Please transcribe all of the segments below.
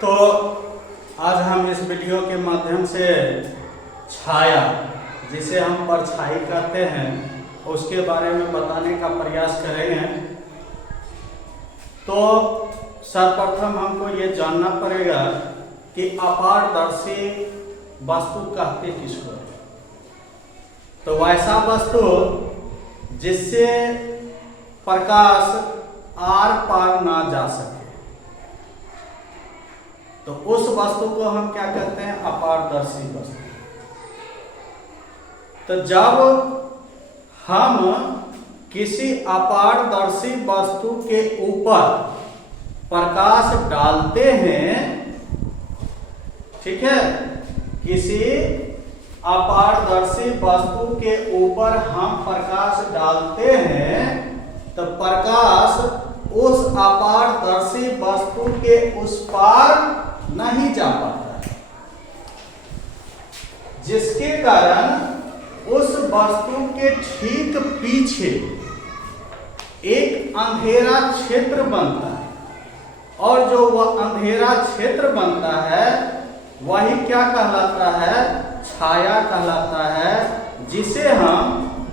तो आज हम इस वीडियो के माध्यम से छाया, जिसे हम परछाई कहते हैं, उसके बारे में बताने का प्रयास करेंगे। तो सर्वप्रथम हमको ये जानना पड़ेगा कि अपारदर्शी वस्तु कहते किसको है। तो वैसा वस्तु जिससे प्रकाश आर पार ना जा सके, तो उस वस्तु को हम क्या कहते हैं? अपारदर्शी वस्तु। तो जब हम किसी अपारदर्शी वस्तु के ऊपर प्रकाश डालते हैं, ठीक है, किसी अपारदर्शी वस्तु के ऊपर हम प्रकाश डालते हैं, तो प्रकाश उस अपारदर्शी वस्तु के उस पार नहीं जा पाता है, जिसके कारण उस वस्तु के ठीक पीछे एक अंधेरा क्षेत्र बनता है, और जो वह अंधेरा क्षेत्र बनता है वही क्या कहलाता है? छाया कहलाता है, जिसे हम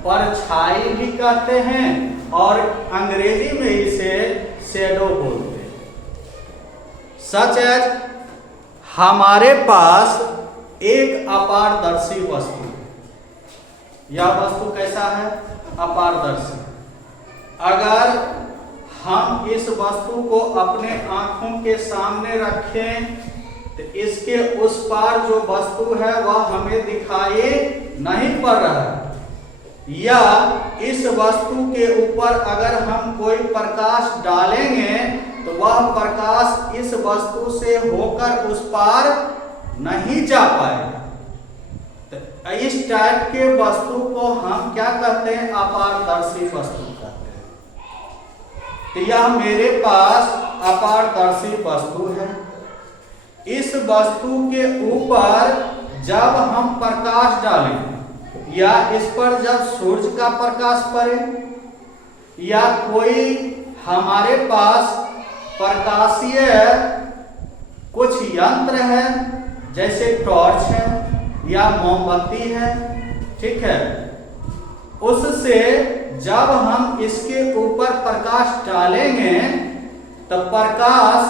परछाई भी कहते हैं और अंग्रेजी में इसे शैडो बोलते हैं। सच एज हमारे पास एक अपारदर्शी वस्तु है। यह वस्तु कैसा है? अपारदर्शी। अगर हम इस वस्तु को अपने आंखों के सामने रखें तो इसके उस पार जो वस्तु है वह हमें दिखाई नहीं पड़ रहा है, या इस वस्तु के ऊपर अगर हम कोई प्रकाश डालेंगे तो वह प्रकाश इस वस्तु से होकर उस पार नहीं जा पाएगा। तो इस टाइप के वस्तु को हम क्या कहते हैं? अपारदर्शी वस्तु कहते हैं। तो यह मेरे पास अपारदर्शी वस्तु है। इस वस्तु के ऊपर जब हम प्रकाश डालें, या इस पर जब सूर्य का प्रकाश पड़े, या कोई हमारे पास प्रकाशीय कुछ यंत्र है जैसे टॉर्च है या मोमबत्ती है, ठीक है, उससे जब हम इसके ऊपर प्रकाश डालेंगे तो प्रकाश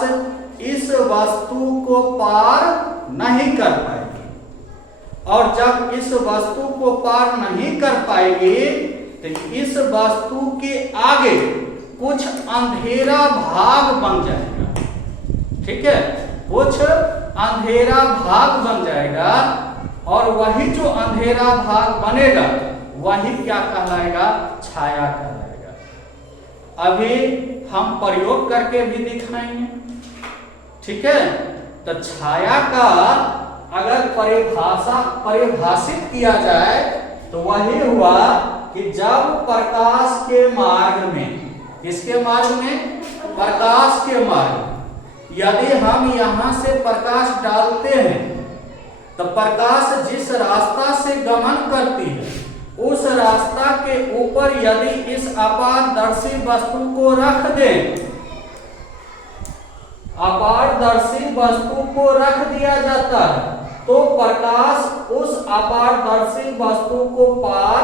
इस वस्तु को पार नहीं कर पाएगी, और जब इस वस्तु को पार नहीं कर पाएगी तो इस वस्तु के आगे कुछ अंधेरा भाग बन जाएगा, ठीक है, कुछ अंधेरा भाग बन जाएगा, और वही जो अंधेरा भाग बनेगा वही क्या कहलाएगा? छाया कहलाएगा। अभी हम प्रयोग करके भी दिखाएंगे, ठीक है। तो छाया का अगर परिभाषित किया जाए तो वही हुआ कि जब प्रकाश के मार्ग में, किसके मार्ग में? प्रकाश के मार्ग में यदि हम यहां से प्रकाश डालते हैं तो प्रकाश जिस रास्ता से गमन करती है उस रास्ता के ऊपर यदि इस अपारदर्शी वस्तु को रख दें, अपारदर्शी वस्तु को रख दिया जाता है, तो प्रकाश उस अपारदर्शी वस्तु को पार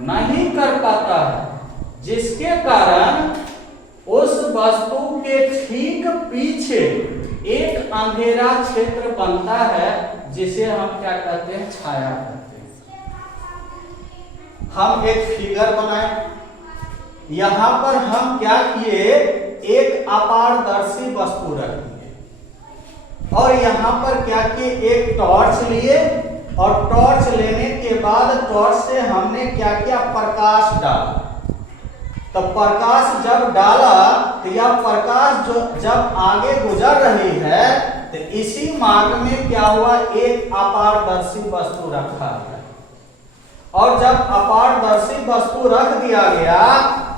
नहीं कर पाता है, जिसके कारण उस वस्तु के ठीक पीछे एक अंधेरा क्षेत्र बनता है, जिसे हम क्या कहते हैं? छाया कहते हैं। हम एक फिगर बनाए, यहां पर हम क्या किए? एक अपारदर्शी वस्तु रख दिए, और यहां पर क्या किए? एक टॉर्च लिए, और टॉर्च लेने के बाद टॉर्च से हमने क्या किया? प्रकाश डाला। तो प्रकाश जब डाला तो यह प्रकाश जो जब आगे गुजर रही है तो इसी मार्ग में क्या हुआ? एक अपारदर्शी वस्तु रखा है, और जब अपारदर्शी वस्तु रख दिया गया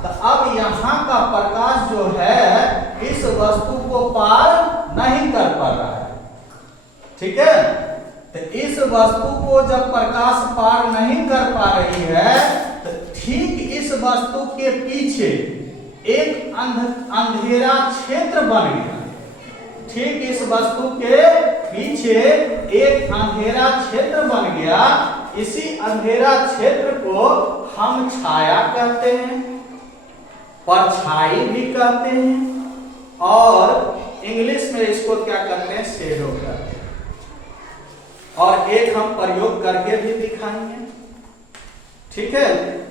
तो अब यहाँ का प्रकाश जो है इस वस्तु को पार नहीं कर पा रहा है, ठीक है। तो इस वस्तु को जब प्रकाश पार नहीं कर पा रही है तो ठीक इस वस्तु के पीछे एक अंधेरा क्षेत्र बन गया, ठीक इस वस्तु के पीछे एक अंधेरा क्षेत्र बन गया। इसी अंधेरा क्षेत्र को हम छाया कहते हैं, परछाई भी कहते हैं, और इंग्लिश में इसको क्या कहते हैं, शैडो कहते हैं। और एक हम प्रयोग करके भी दिखाएंगे, ठीक है।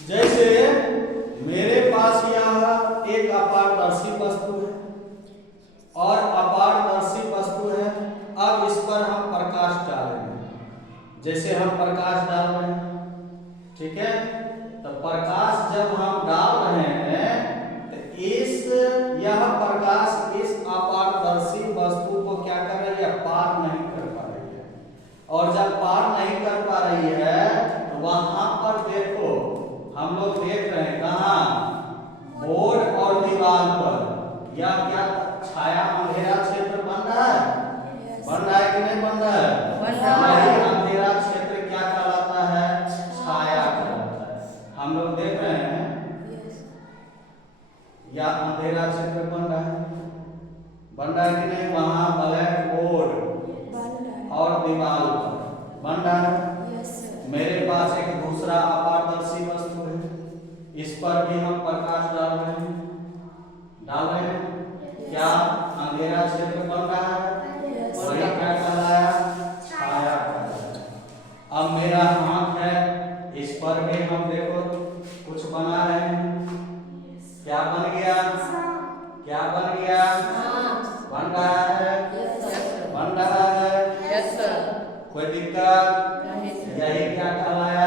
जैसे मेरे पास यह एक अपारदर्शी वस्तु है और अपारदर्शी वस्तु है। अब इस पर हम प्रकाश डालेंगे, जैसे हम प्रकाश डाल रहे हैं, ठीक है। तो प्रकाश जब हम डाल रहे हैं तो यह प्रकाश इस अपारदर्शी वस्तु को क्या कर रही है, पार नहीं कर पा रही है। और जब पार नहीं कर पा रही है तो वहां पर देखो हम लोग देख रहे हैं कहाँ, बोर्ड और दीवार पर यह क्या छाया अंधेरा क्षेत्र बन रहा है, बन रहा है कि नहीं बन रहा है? यही अंधेरा क्षेत्र क्या कहलाता है, छाया कहलाता है। हम लोग देख रहे हैं यह अंधेरा क्षेत्र बन रहा है, बन रहा है कि नहीं? वहां ब्लैक बोर्ड और दीवार पर बन रहा है। मेरे पास एक दूसरा अपारदर्शी वस्तु है, इस पर भी हम प्रकाश डाल रहे हैं, क्या अंधेरा क्षेत्र बन रहा है, वही क्या कहलाया, छाया कहलाया। अब मेरा हाथ है, इस पर भी हम देखो कुछ बना रहे हैं, क्या बन गया, क्या बन गया, बन रहा है, बन रहा है, कोई दिक्कत, यही क्या कहलाया,